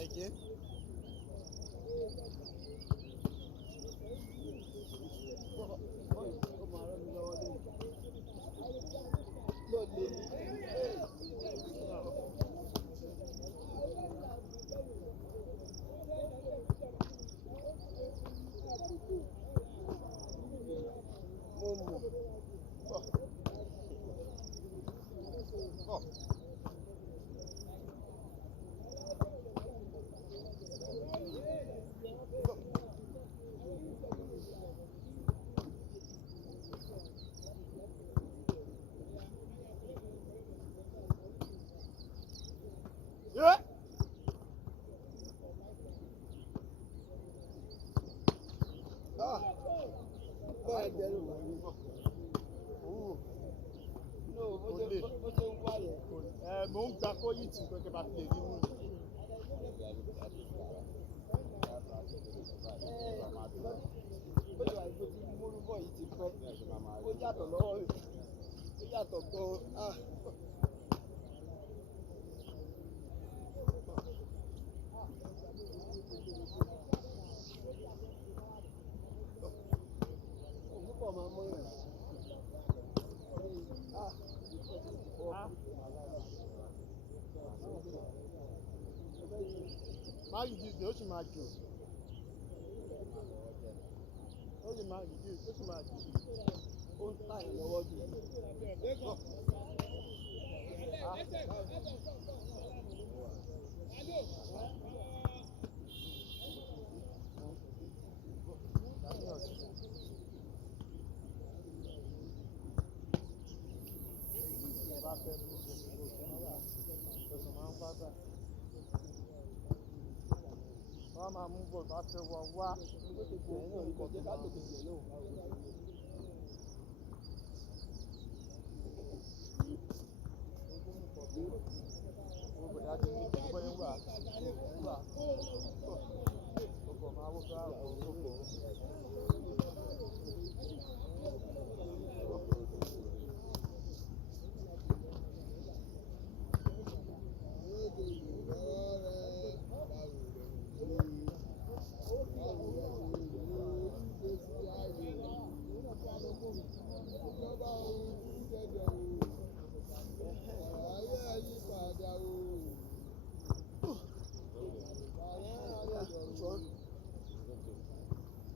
Again? Mo ń gba kóyì tí pé kí n bá fi lè rí mú. Bóyá ìbò tí múrúbọ̀ yìí ti pẹ́, ó yàtọ̀ lọ́wọ́ rẹ̀, ó yàtọ̀ gan-an. Òmùpọ̀ máa mọ́ yẹn. Máa yìí dìde, ó sì máa jò. Ó lè máa yìí dìde, ó sì máa jò. Ó ń tà yín lọ́wọ́ jù. Wọ́n máa mú bọ̀ bá fẹ́ wọ wá.